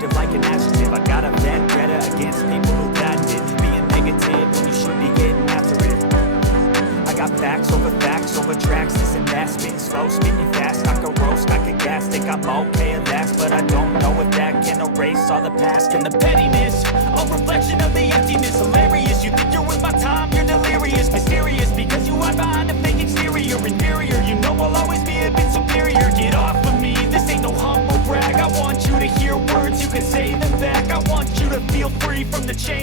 destructive like an adjective. I got a vendetta against people who patented being negative when you should be getting after it. I got facts over tracks, this and that. Spitting slow, spitting fast, I could roast, I could gas. Think I'm okay at last, but I don't know if that can erase all the past. And the pettiness, a reflection of the emptiness. Hilarious, you think you're with my time, you're delirious. Mysterious, because you hide behind a fake exterior. Inferior, you know I'll always be a bit superior. Get off of me, this ain't no humble brag. I want you to hear words, you can say them back. I want you to feel free from the chain